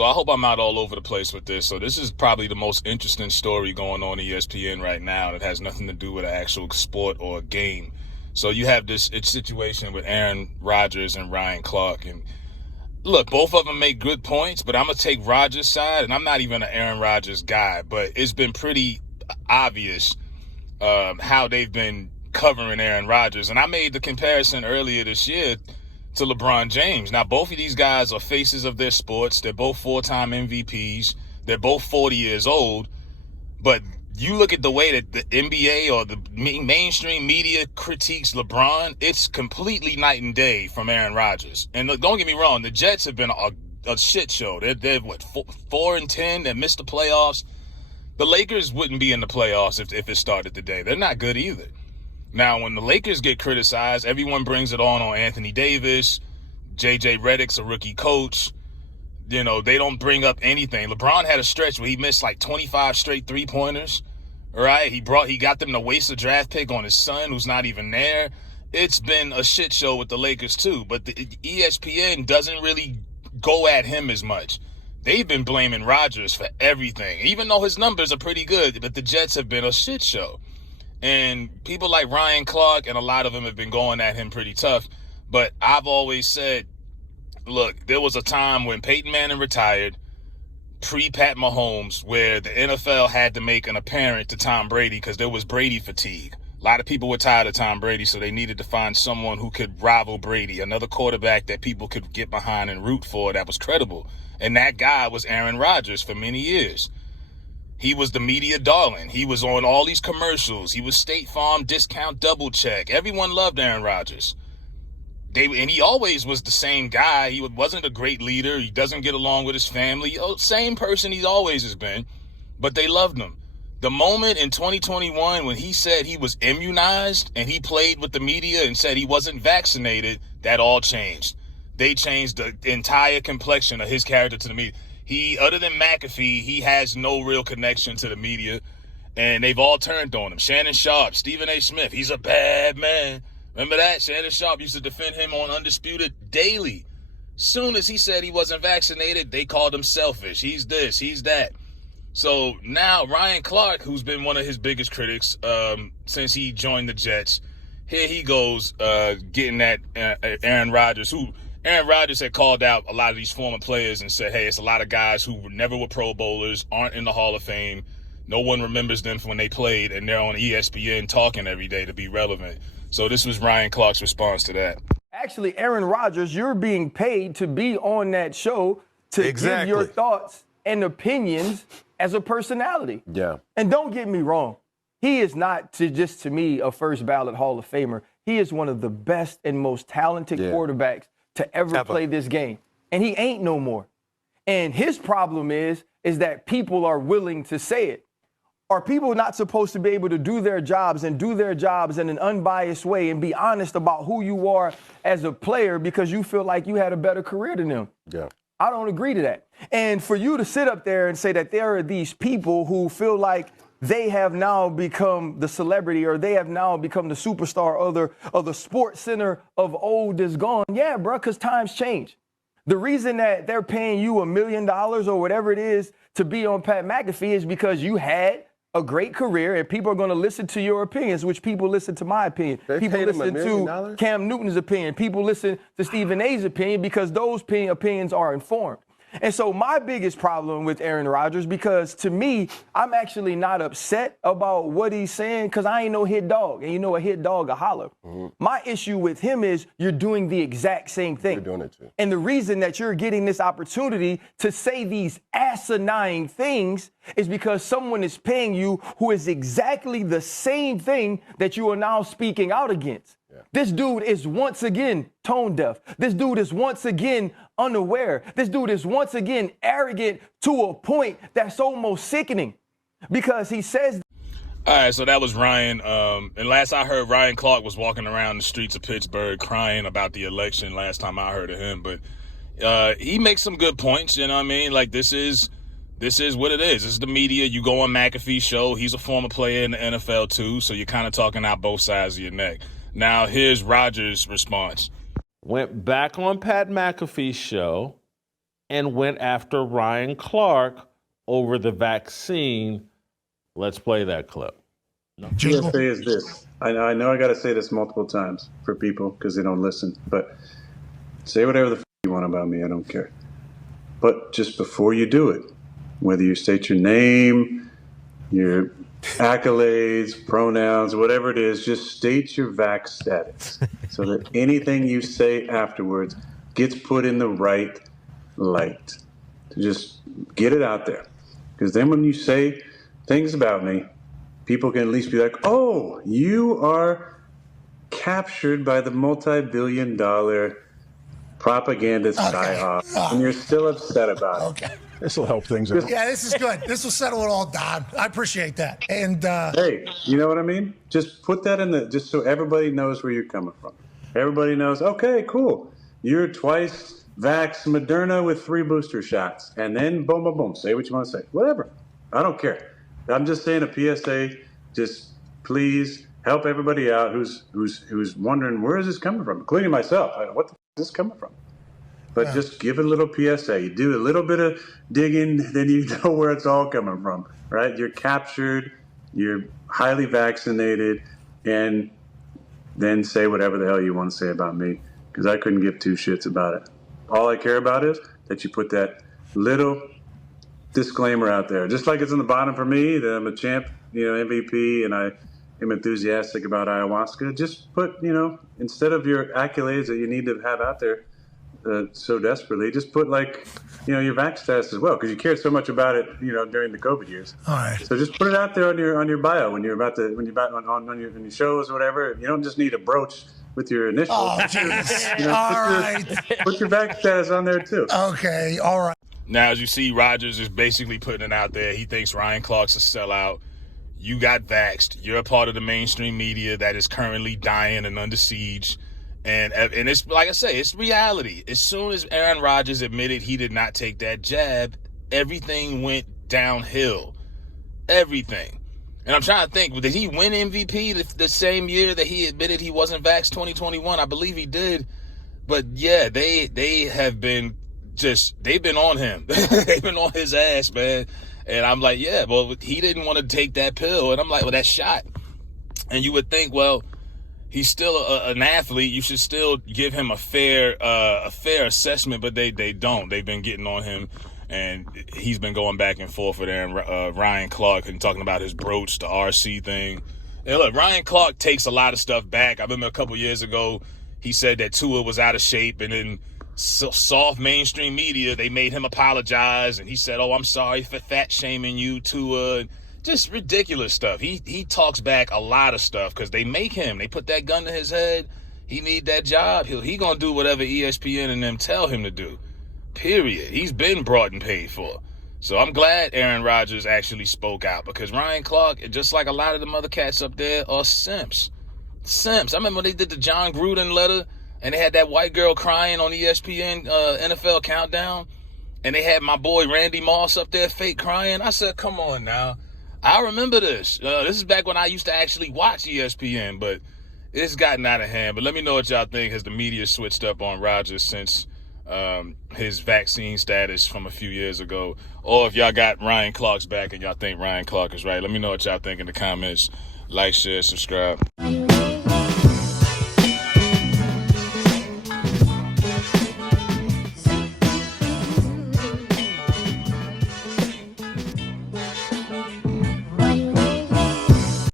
So I hope I'm not all over the place with this. So this is probably the most interesting story going on ESPN right now that has nothing to do with an actual sport or a game. So you have this situation with Aaron Rodgers and Ryan Clark. And look, both of them make good points, but I'm going to take Rodgers' side. And I'm not even an Aaron Rodgers guy, but it's been pretty obvious how they've been covering Aaron Rodgers. And I made the comparison earlier this year to LeBron James. Now, both of these guys are faces of their sports. They're both four-time MVPs. They're both 40 years old. But you look at the way that the NBA or the mainstream media critiques LeBron, it's completely night and day from Aaron Rodgers. And don't get me wrong, the Jets have been a shit show. They're what, 4-10? They missed the playoffs. The Lakers wouldn't be in the playoffs if it started today. They're not good either. Now, when the Lakers get criticized, everyone brings it on Anthony Davis. J.J. Redick's a rookie coach. You know, they don't bring up anything. LeBron had a stretch where he missed like 25 straight three-pointers, right? He got them to waste a draft pick on his son who's not even there. It's been a shit show with the Lakers too, but the ESPN doesn't really go at him as much. They've been blaming Rodgers for everything, even though his numbers are pretty good, but the Jets have been a shit show. And people like Ryan Clark and a lot of them have been going at him pretty tough. But I've always said, look, there was a time when Peyton Manning retired, pre-Pat Mahomes, where the NFL had to make an apparent to Tom Brady because there was Brady fatigue. A lot of people were tired of Tom Brady, so they needed to find someone who could rival Brady, another quarterback that people could get behind and root for that was credible. And that guy was Aaron Rodgers for many years. He was the media darling. He was on all these commercials. He was State Farm discount double check. Everyone loved Aaron Rodgers. And he always was the same guy. He wasn't a great leader. He doesn't get along with his family. Same person he always has been. But they loved him. The moment in 2021 when he said he was immunized and he played with the media and said he wasn't vaccinated, that all changed. They changed the entire complexion of his character to the media. Other than McAfee, he has no real connection to the media, and they've all turned on him. Shannon Sharp, Stephen A. Smith, he's a bad man. Remember that? Shannon Sharp used to defend him on Undisputed daily. Soon as he said he wasn't vaccinated, they called him selfish. He's this, he's that. So now Ryan Clark, who's been one of his biggest critics since he joined the Jets, here he goes getting at Aaron Rodgers, who Aaron Rodgers had called out a lot of these former players and said, hey, it's a lot of guys who never were Pro Bowlers, aren't in the Hall of Fame. No one remembers them from when they played, and they're on ESPN talking every day to be relevant. So this was Ryan Clark's response to that. Actually, Aaron Rodgers, you're being paid to be on that show to give your thoughts and opinions as a personality. Yeah. And don't get me wrong. He is not to me a first ballot Hall of Famer. He is one of the best and most talented quarterbacks to ever play this game. And he ain't no more. And his problem is that people are willing to say it. Are people not supposed to be able to do their jobs in an unbiased way and be honest about who you are as a player because you feel like you had a better career than them? Yeah. I don't agree to that. And for you to sit up there and say that there are these people who feel like they have now become the celebrity or they have now become the superstar or the sports center of old is gone. Yeah, bro, because times change. The reason that they're paying you $1 million or whatever it is to be on Pat McAfee is because you had a great career and people are going to listen to your opinions, which people listen to my opinion. People listen to Cam Newton's opinion. People listen to Stephen A's opinion because those opinions are informed. And so my biggest problem with Aaron Rodgers, because to me, I'm actually not upset about what he's saying because I ain't no hit dog. And you know a hit dog a holler. Mm-hmm. My issue with him is you're doing the exact same thing. You're doing it too. And the reason that you're getting this opportunity to say these asinine things is because someone is paying you who is exactly the same thing that you are now speaking out against. Yeah. This dude is once again tone deaf. This dude is once again unaware. This dude is once again arrogant to a point that's almost sickening because he says. All right, so that was Ryan. And last I heard, Ryan Clark was walking around the streets of Pittsburgh crying about the election last time I heard of him. But he makes some good points, you know what I mean? Like, this is what it is. This is the media. You go on McAfee's show. He's a former player in the NFL, too, so you're kind of talking out both sides of your neck. Now, here's Rodgers' response. Went back on Pat McAfee's show and went after Ryan Clark over the vaccine. Let's play that clip. PSA is this. I know I got to say this multiple times for people because they don't listen, but say whatever the you want about me. I don't care. But just before you do it, whether you state your name, your accolades, pronouns, whatever it is, just state your vax status so that anything you say afterwards gets put in the right light. Just get it out there. Because then when you say things about me, people can at least be like, oh, you are captured by the multi-billion-dollar propaganda psyop, and you're still upset about it. Okay. This will help things out. Yeah, this is good. This will settle it all down. I appreciate that. And hey, you know what I mean? Just put that in just so everybody knows where you're coming from. Everybody knows, okay, cool. You're twice vax Moderna with 3 booster shots. And then boom, boom, boom. Say what you want to say. Whatever. I don't care. I'm just saying a PSA. Just please help everybody out who's wondering where is this coming from, including myself. What the is this coming from? But just give it a little PSA. You do a little bit of digging, then you know where it's all coming from, right? You're captured, you're highly vaccinated, and then say whatever the hell you want to say about me, because I couldn't give 2 shits about it. All I care about is that you put that little disclaimer out there, just like it's in the bottom for me, that I'm a champ, MVP, and I am enthusiastic about ayahuasca. Just put, instead of your accolades that you need to have out there so desperately, just put your vax status as well, because you cared so much about it, during the COVID years. all right. So just put it out there on your bio when you're about on your shows or whatever. You don't just need a brooch with your initials. Oh, jeez. All right. Put your vax status on there too. Okay. All right. Now, as you see, Rodgers is basically putting it out there. He thinks Ryan Clark's a sellout. You got vaxxed. You're a part of the mainstream media that is currently dying and under siege. And it's like I say, it's reality. As soon as Aaron Rodgers admitted he did not take that jab, everything went downhill. Everything. And I'm trying to think, did he win MVP the same year that he admitted he wasn't vaxxed, 2021? I believe he did. But yeah, they have been they've been on him. They've been on his ass, man. And I'm like, yeah, well, he didn't want to take that pill. And I'm like, well, that shot. And you would think, well, he's still an athlete. You should still give him a fair assessment, but they don't. They've been getting on him, and he's been going back and forth with Ryan Clark and talking about his brooch, the RC thing. And look, Ryan Clark takes a lot of stuff back. I remember a couple years ago, he said that Tua was out of shape, and then soft mainstream media, they made him apologize, and he said, oh, I'm sorry for fat shaming you, Tua. Just ridiculous stuff. He talks back a lot of stuff because they make him. They put that gun to his head. He need that job. He gonna do whatever ESPN and them tell him to do. Period. He's been brought and paid for. So I'm glad Aaron Rodgers actually spoke out, because Ryan Clark, just like a lot of them other cats up there, are simps. Simps. I remember when they did the John Gruden letter and they had that white girl crying on ESPN NFL Countdown, and they had my boy Randy Moss up there fake crying. I said, come on now. I remember this. This is back when I used to actually watch ESPN, but it's gotten out of hand. But let me know what y'all think. Has the media switched up on Rodgers since his vaccine status from a few years ago? Or if y'all got Ryan Clark's back and y'all think Ryan Clark is right, let me know what y'all think in the comments. Like, share, subscribe.